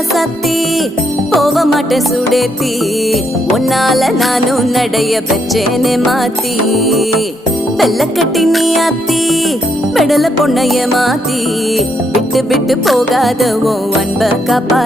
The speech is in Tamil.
ராசாத்தி போக மாட்டேன் சுடேத்தி உன்னால நானும் நடைய பெற்றேனே மாத்தி வெள்ள கட்டி நீ ஆத்தி பெடல பொண்ணைய மாத்தி விட்டு விட்டு போகாத உன் அன்ப காப்பா